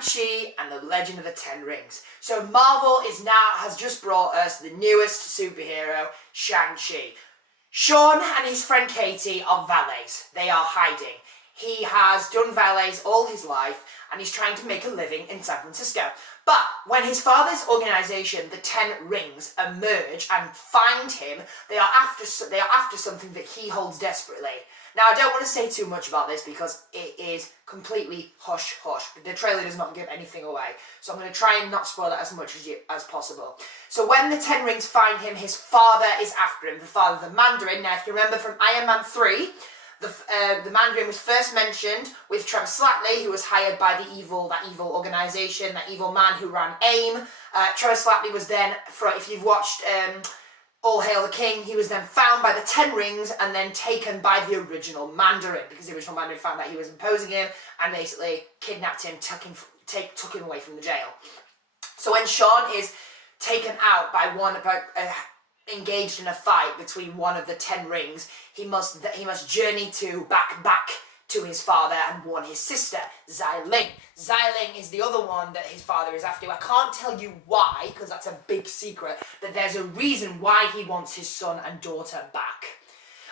Shang-Chi and the Legend of the Ten Rings. So Marvel has just brought us the newest superhero, Shang-Chi. Shaun and his friend Katy are valets. They are hiding. He has done valets all his life and he's trying to make a living in San Francisco. But when his father's organisation, the Ten Rings, emerge and find him, they are after something that he holds desperately. Now, I don't want to say too much about this because it is completely hush-hush. The trailer does not give anything away. So I'm going to try and not spoil it as much as possible. So when the Ten Rings find him, his father is after him, the father of the Mandarin. Now, if you remember from Iron Man 3, the Mandarin was first mentioned with Trevor Slattery, who was hired by that evil organisation, that evil man who ran AIM. Trevor Slattery was then, if you've watched All Hail the King, he was then found by the Ten Rings and then taken by the original Mandarin, because the original Mandarin found out he was imposing him and basically kidnapped him, took him away from the jail. So when Shaun is taken out by engaged in a fight between one of the Ten Rings, he must journey back to his father and warn his sister, Xialing. Xialing is the other one that his father is after. I can't tell you why, because that's a big secret, but there's a reason why he wants his son and daughter back.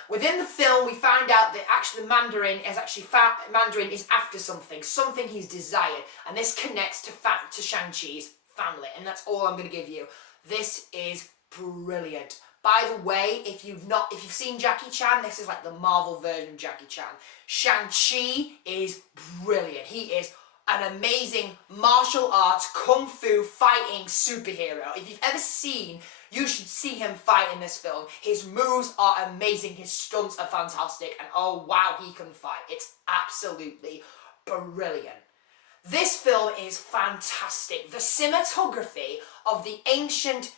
Within the film, we found out that actually the Mandarin is after something he's desired, and this connects to Shang-Chi's family, and that's all I'm going to give you. This is brilliant. By the way, if you've seen Jackie Chan, this is like the Marvel version of Jackie Chan. Shang-Chi is brilliant. He is an amazing martial arts, kung fu fighting superhero. If you've ever seen, you should see him fight in this film. His moves are amazing, his stunts are fantastic, and oh wow, he can fight. It's absolutely brilliant. This film is fantastic. The cinematography of the ancient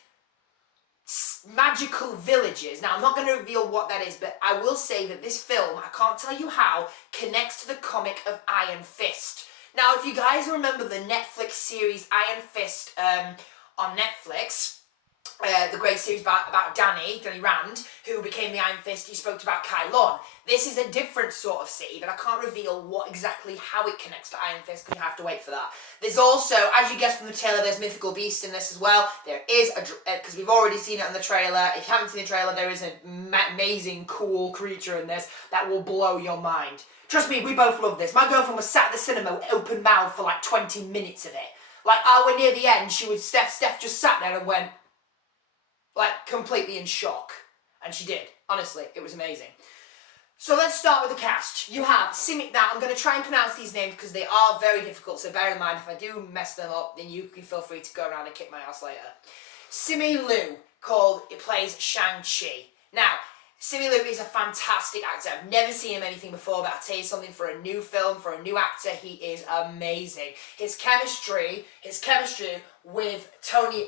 magical villages. Now, I'm not going to reveal what that is, but I will say that this film, I can't tell you how, connects to the comic of Iron Fist. Now, if you guys remember the Netflix series Iron Fist on Netflix, the great series about Danny Rand, who became the Iron Fist, he spoke about Kylon. This is a different sort of city, but I can't reveal how it connects to Iron Fist, because you have to wait for that. There's also, as you guessed from the trailer, there's mythical beasts in this as well. There is, because we've already seen it in the trailer. If you haven't seen the trailer, there is an amazing, cool creature in this that will blow your mind. Trust me, we both love this. My girlfriend was sat at the cinema with open mouth for like 20 minutes of it. Like, we're near the end, Steph just sat there and went, like, completely in shock. And she did. Honestly, it was amazing. So let's start with the cast. You have now I'm going to try and pronounce these names because they are very difficult, so bear in mind, if I do mess them up, then you can feel free to go around and kick my ass later. Simu Liu plays Shang-Chi. Now, Simu Liu is a fantastic actor. I've never seen him anything before, but I'll tell you something, for a new film, for a new actor, he is amazing. His chemistry with Tony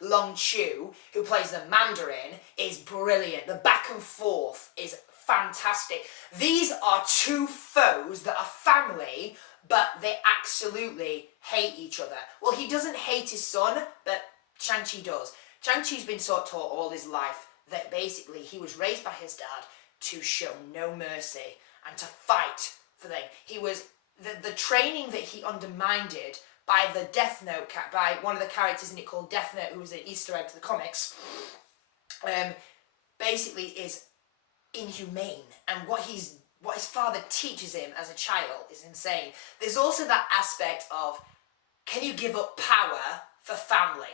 Long Chu, who plays the Mandarin, is brilliant. The back and forth is fantastic. These are two foes that are family, but they absolutely hate each other. Well, he doesn't hate his son, but Shang-Chi does. Shang-Chi's been taught all his life that basically he was raised by his dad to show no mercy and to fight for them. He was the training that he undermined by the Death Note, by one of the characters in it called Death Note, who was an Easter egg to the comics, basically is inhumane. And what his father teaches him as a child is insane. There's also that aspect of, can you give up power for family?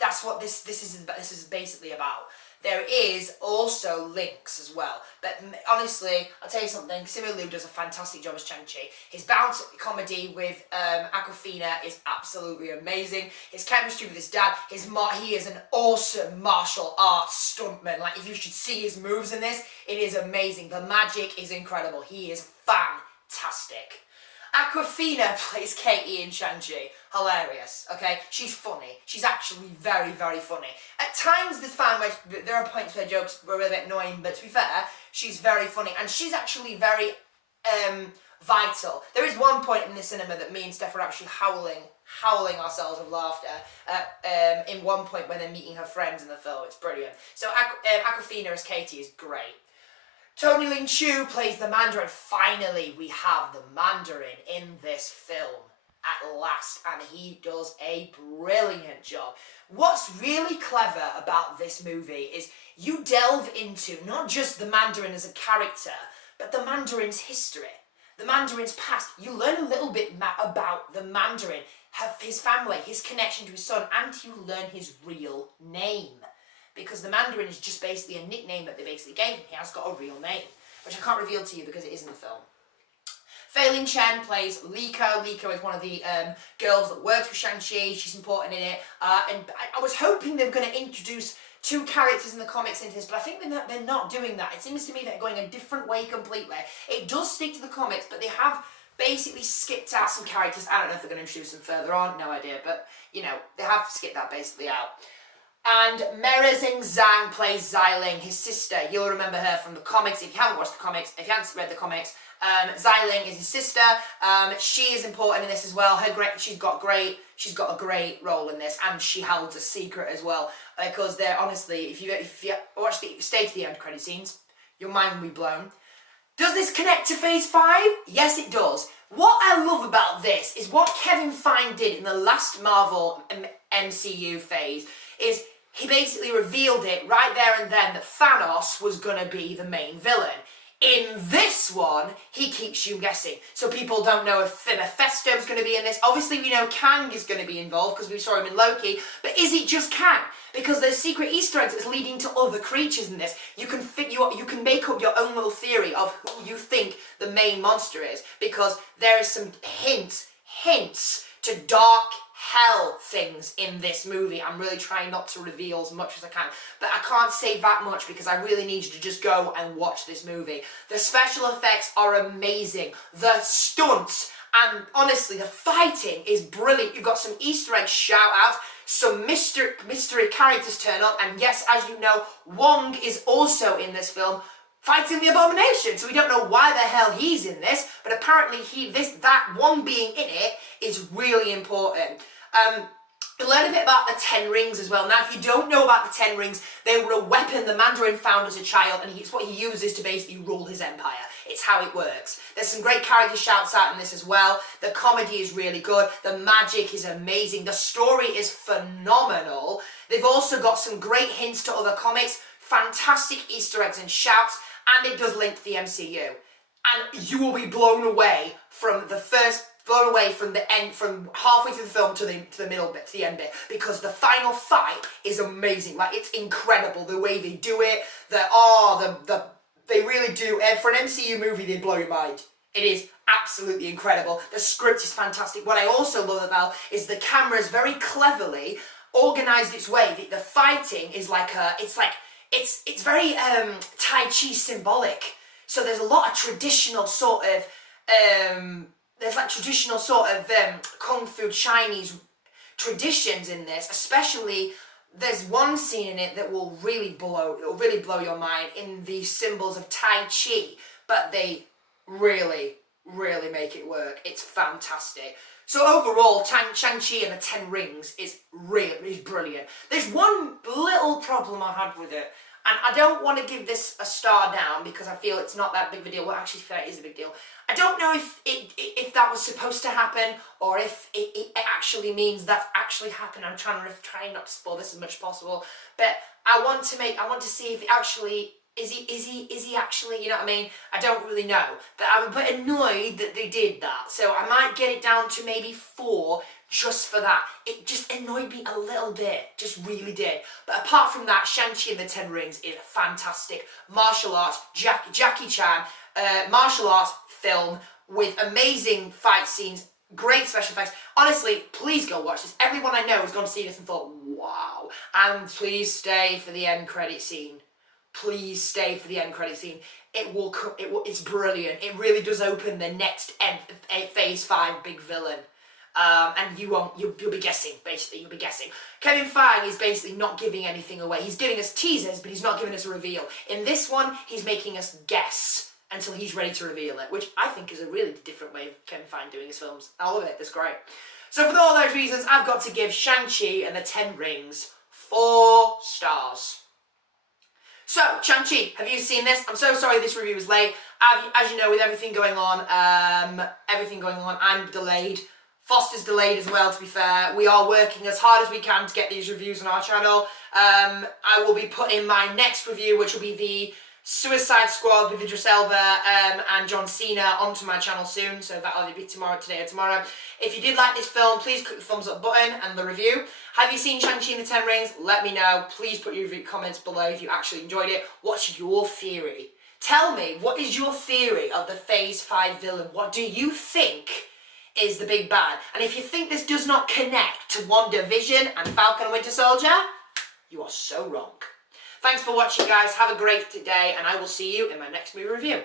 That's what this is basically about. There is also links as well. But honestly, I'll tell you something, Simu Liu does a fantastic job as Shang-Chi. His bounce comedy with Awkwafina is absolutely amazing. His chemistry with his dad, he is an awesome martial arts stuntman. Like, if you should see his moves in this, it is amazing. The magic is incredible. He is fantastic. Awkwafina plays Katy in Shang-Chi. Hilarious, okay? She's funny. She's actually very, very funny. At times, there are points where jokes were a bit annoying, but to be fair, she's very funny. And she's actually very vital. There is one point in the cinema that me and Steph are actually howling ourselves with laughter in one point when they're meeting her friends in the film. It's brilliant. So Awkwafina as Katy is great. Tony Lin Chu plays the Mandarin. Finally, we have the Mandarin in this film at last, and he does a brilliant job. What's really clever about this movie is you delve into not just the Mandarin as a character, but the Mandarin's history, the Mandarin's past. You learn a little bit about the Mandarin, his family, his connection to his son, and you learn his real name. Because the Mandarin is just basically a nickname that they basically gave him. He has got a real name, which I can't reveal to you because it is in the film. Fei-Ling Chen plays Liko. Liko is one of the girls that works with Shang-Chi. She's important in it. And I was hoping they were going to introduce two characters in the comics into this, but I think they're not doing that. It seems to me they're going a different way completely. It does stick to the comics, but they have basically skipped out some characters. I don't know if they're going to introduce them further on. No idea. But, you know, they have skipped that basically out. And Merizing Zhang plays Xialing, his sister. You'll remember her from the comics if you haven't watched the comics, if you haven't read the comics. Xialing is his sister. She is important in this as well. She's got a great role in this, and she holds a secret as well. Because they're honestly, if you stay to the end credit scenes, your mind will be blown. Does this connect to Phase 5? Yes, it does. What I love about this is what Kevin Feige did in the last Marvel MCU phase is he basically revealed it right there and then that Thanos was going to be the main villain. In this one, he keeps you guessing. So people don't know if Mephisto's going to be in this. Obviously, we know Kang is going to be involved because we saw him in Loki. But is it just Kang? Because there's secret Easter eggs that's leading to other creatures in this. You can make up your own little theory of who you think the main monster is. Because there is some hints to dark hell things in this movie. I'm really trying not to reveal as much as I can, but I can't say that much because I really need you to just go and watch this movie. The special effects are amazing. The stunts and honestly the fighting is brilliant. You've got some Easter egg shout outs, some mystery characters turn up, and yes, as you know, Wong is also in this film fighting the Abomination. So we don't know why the hell he's in this, but apparently that one being in it is really important. We learn a bit about the 10 rings as well. Now, if you don't know about the 10 rings, they were a weapon the Mandarin found as a child, and it's what he uses to basically rule his empire. It's how it works. There's some great character shouts out in this as well. The comedy is really good. The magic is amazing. The story is phenomenal. They've also got some great hints to other comics, fantastic Easter eggs and shouts, and it does link to the MCU. And you will be blown away from the end, from halfway through the film to the middle bit, to the end bit, because the final fight is amazing. Like, it's incredible the way they do it. They really do. And for an MCU movie, they blow your mind. It is absolutely incredible. The script is fantastic. What I also love about is the camera's very cleverly organised its way. The fighting is it's very Tai Chi symbolic. So there's a lot of traditional sort of Kung Fu Chinese traditions in this. Especially, there's one scene in it that will really blow your mind in the symbols of Tai Chi, but they really make it work. It's fantastic. So overall, Shang-Chi and the 10 Rings is brilliant. There's one little problem I had with it, and I don't want to give this a star down because I feel it's not that big of a deal. Well, actually, it is a big deal. I don't know if that was supposed to happen or if it actually means that actually happened. I'm trying not to spoil this as much as possible, but I want to see if it actually is he actually, you know what I mean? I don't really know, but I'm a bit annoyed that they did that. So I might get it down to maybe 4 just for that. It just annoyed me a little bit, just really did. But apart from that, Shang-Chi and the 10 Rings is fantastic. Martial arts, Jackie Chan, martial arts film with amazing fight scenes, great special effects. Honestly, please go watch this. Everyone I know has gone to see this and thought, wow. And please stay for the end credit scene. Please stay for the end credit scene. It's brilliant. It really does open the next Phase 5 big villain. And you'll be guessing, basically, you'll be guessing. Kevin Feige is basically not giving anything away. He's giving us teasers, but he's not giving us a reveal. In this one, he's making us guess until he's ready to reveal it, which I think is a really different way of Kevin Feige doing his films. I love it, it's great. So for all those reasons, I've got to give Shang-Chi and the 10 Rings 4 stars. So, Shang-Chi, have you seen this? I'm so sorry this review was late. As you know, with everything going on, I'm delayed. Foster's delayed as well, to be fair. We are working as hard as we can to get these reviews on our channel. I will be putting my next review, which will be the Suicide Squad with Idris Elba and John Cena, onto my channel soon, so that'll either be today or tomorrow. If you did like this film, please click the thumbs up button and the review. Have you seen Shang-Chi and the Ten Rings? Let me know. Please put your comments below if you actually enjoyed it. What's your theory? Tell me, what is your theory of the Phase 5 villain? What do you think is the big bad? And if you think this does not connect to WandaVision and Falcon and Winter Soldier, you are so wrong. Thanks for watching, guys. Have a great day, and I will see you in my next movie review.